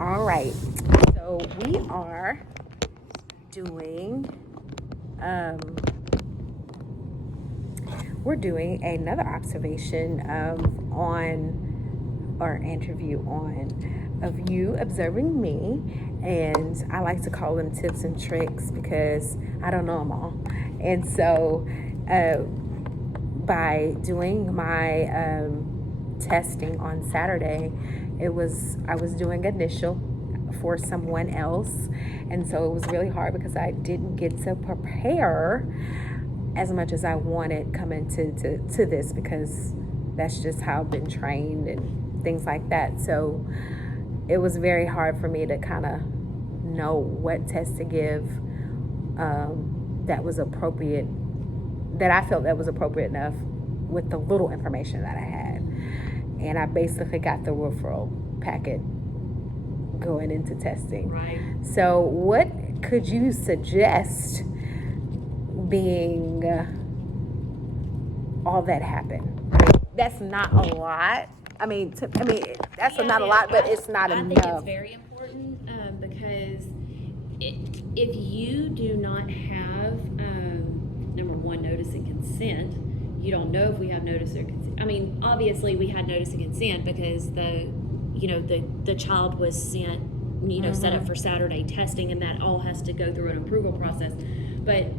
All right. So we are doing we're doing another observation on or interview on of you observing me, and I like to call them tips and tricks because I don't know them all. And so by doing my testing on Saturday, I was doing initial for someone else, and so it was really hard because I didn't get to prepare as much as I wanted coming to this, because that's just how I've been trained and things like that. So it was very hard for me to kind of know what test to give that was appropriate, that I felt that was appropriate enough with the little information that I had. And I basically got the referral packet going into testing. Right. So what could you suggest being all that happened? That's not a lot. That's not a lot, but it's not enough. I think it's very important because if you do not have, number one, notice and consent, you don't know if we have notice or consent. I mean, obviously we had notice and consent because the child was sent, set up for Saturday testing, and that all has to go through an approval process. But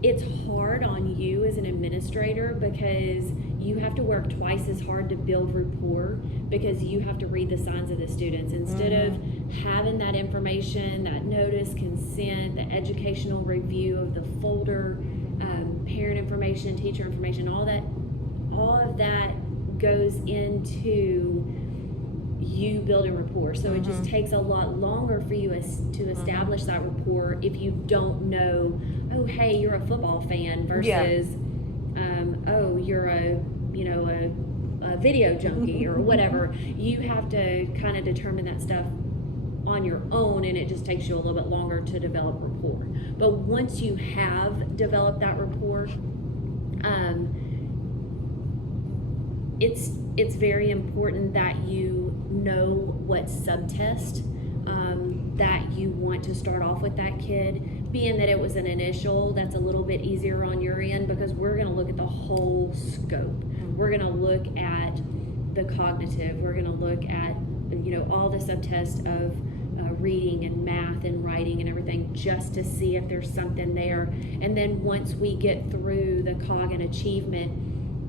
it's hard on you as an administrator because you have to work twice as hard to build rapport, because you have to read the signs of the students instead of having that information, that notice, consent, the educational review of the folder, parent information, teacher information, all of that goes into you building rapport. So it just takes a lot longer for you to establish that rapport if you don't know, oh, hey, you're a football fan versus, oh, you're a video junkie or whatever. You have to kind of determine that stuff on your own, and it just takes you a little bit longer to develop rapport. But once you have developed that rapport, it's very important that you know what subtest that you want to start off with that kid. Being that it was an initial, that's a little bit easier on your end because we're going to look at the whole scope. We're going to look at the cognitive. We're going to look at all the subtests of reading and math and writing and everything, just to see if there's something there. And then once we get through the cog and achievement,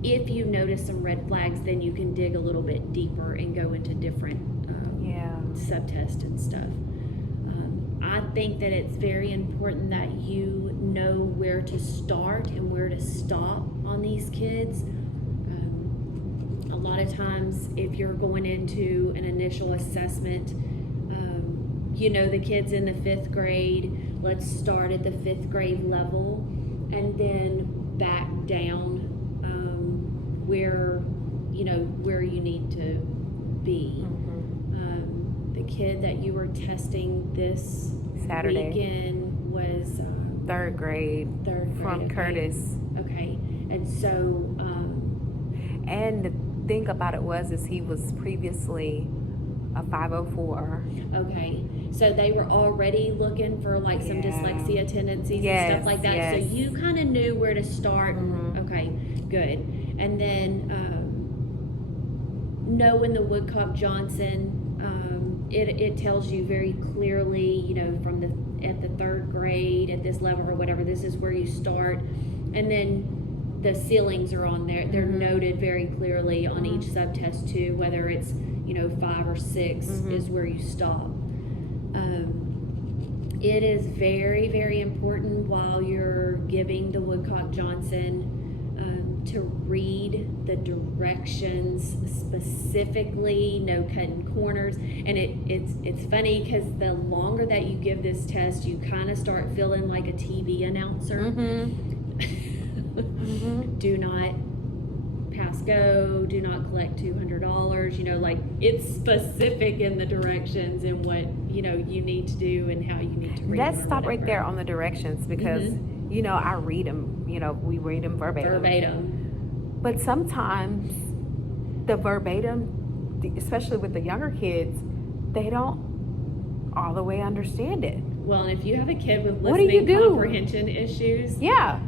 if you notice some red flags, then you can dig a little bit deeper and go into different subtests and stuff. I think that it's very important that you know where to start and where to stop on these kids. A lot of times, if you're going into an initial assessment, the kid's in the 5th grade, let's start at the 5th grade level and then back down where you need to be. The kid that you were testing this Saturday weekend was 3rd grade from okay. Curtis. Okay, and so and the thing about it is he was previously a 504. Okay, so they were already looking for like some dyslexia tendencies and stuff like that. Yes. So you kind of knew where to start. Okay, good. And then knowing the Woodcock-Johnson, it tells you very clearly, from at the 3rd grade at this level or whatever, this is where you start. And then the ceilings are on there. They're noted very clearly on each subtest too, whether it's 5 or 6 is where you stop. It is very, very important while you're giving the Woodcock-Johnson to read the directions specifically, no cutting corners. And it's funny because the longer that you give this test, you kind of start feeling like a TV announcer. Do not pass go, do not collect $200, it's specific in the directions and what you need to do and how you need to read. Let's stop right there on the directions because I read them, we read them verbatim. But sometimes the verbatim, especially with the younger kids, they don't all the way understand it. Well, and if you have a kid with What do you listening do? comprehension issues, Yeah.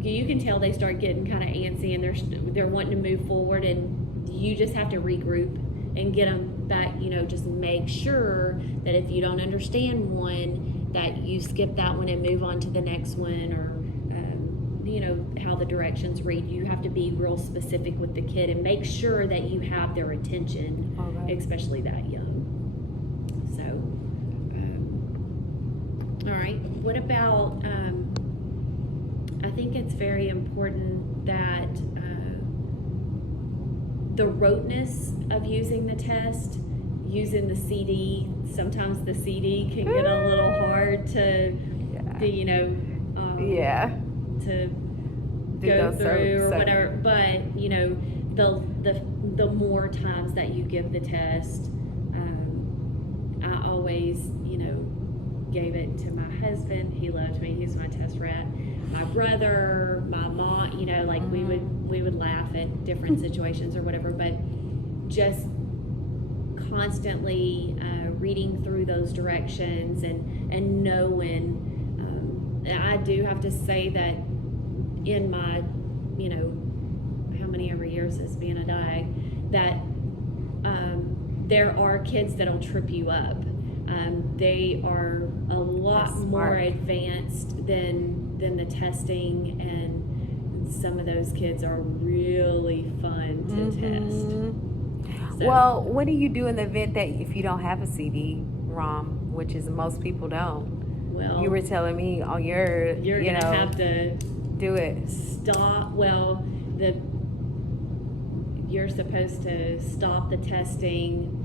you can tell they start getting kind of antsy and they're wanting to move forward, and you just have to regroup and get them back. Just make sure that if you don't understand one, that you skip that one and move on to the next one, or how the directions read. You have to be real specific with the kid and make sure that you have their attention, Okay. especially that young. So, all right. What about? I think it's very important that the roteness of using the test, using the CD. Sometimes the CD can get a little hard to, Yeah. to Do go those through or certain- whatever. But the more times that you give the test, I always gave it to my husband. He loved me. He's my test rat. My brother, my mom. We would laugh at different situations or whatever. But just constantly reading through those directions and knowing. I do have to say that in my, how many ever years as being a DIAG, that there are kids that'll trip you up. They are a lot That's more smart. advanced than the testing, and some of those kids are really fun to test. So, Well, what do you do in the event that if you don't have a CD-ROM, which is most people don't? well, You were telling me on your, you're gonna have to do it. stop. Well, you're supposed to stop the testing,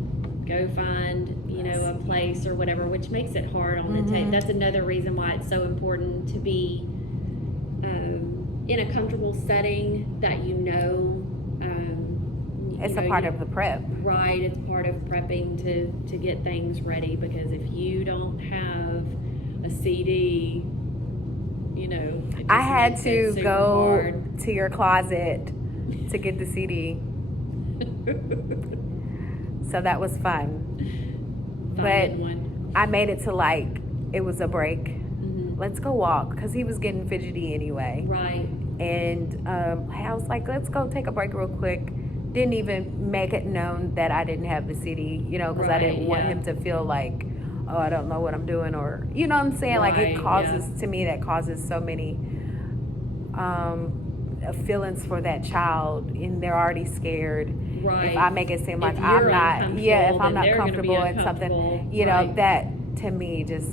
go find a place or whatever, which makes it hard on the tape. That's another reason why it's so important to be in a comfortable setting that It's a part of the prep. right. It's part of prepping to get things ready, because if you don't have a CD, it just I had makes to it super go hard. to your closet to get the CD, so that was fun. But Finding one. I made it to it was a break. Mhm. Let's go walk, because he was getting fidgety anyway. Right. And I was like, let's go take a break real quick. Didn't even make it known that I didn't have the CD, because I didn't Right, want yeah. him to feel like, oh, I don't know what I'm doing, or you know what I'm saying? Like, it Right, causes, to me, that causes so many feelings for that child, and they're already scared. Right. If I make it seem like If I'm you're not, if uncomfortable, I'm then not they're gonna be comfortable in something, uncomfortable. Right. that to me just,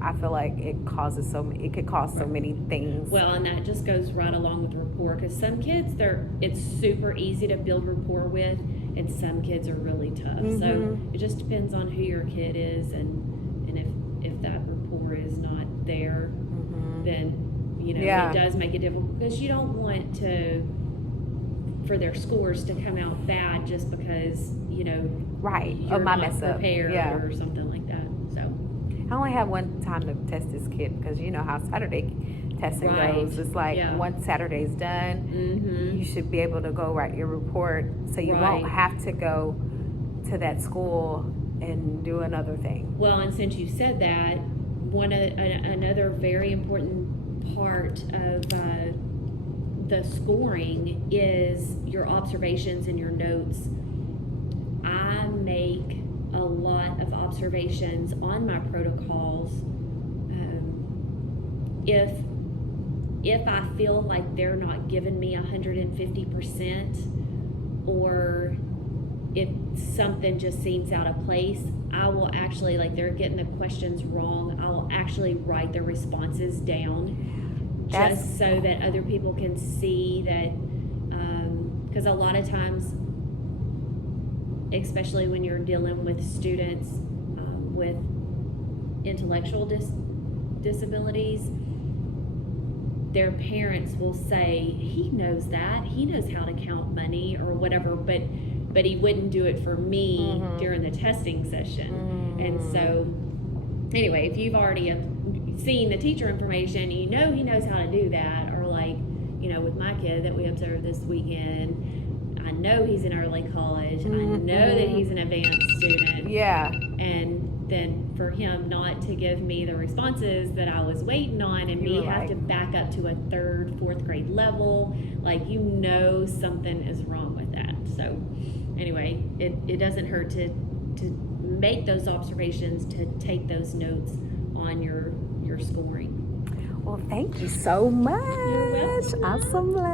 I feel like it could cause so many things. Well, and that just goes right along with rapport, because some kids, it's super easy to build rapport with, and some kids are really tough. So Mhm. it just depends on who your kid is, and if that rapport is not there, Mhm. then Yeah. it does make it difficult, because you don't want for their scores to come out bad just because Right, you're of my not mess up. prepared Yeah. or something like that. So I only have one time to test this kid, because you know how Saturday testing Right. goes. It's like Yeah. once Saturday's done, mm-hmm. you should be able to go write your report, so you Right. won't have to go to that school and do another thing. Well, and since you said that, another very important part of the scoring is your observations and your notes. I make a lot of observations on my protocols. If I feel like they're not giving me 150%, or if something just seems out of place, I will actually, like they're getting the questions wrong, I'll actually write their responses down, just so that other people can see that, because a lot of times, especially when you're dealing with students with intellectual disabilities, their parents will say, he knows that, he knows how to count money or whatever, but he wouldn't do it for me during the testing session. And so anyway, if you've already seen the teacher information, he knows how to do that. Or like, with my kid that we observed this weekend, I know he's in early college. I know that he's an advanced student. Yeah. And then for him not to give me the responses that I was waiting on, and me have to back up to a 3rd, 4th grade level, like, something is wrong with that. So anyway, it doesn't hurt to make those observations, to take those notes on your scoring. Well, thank you so much. You're welcome. Awesome.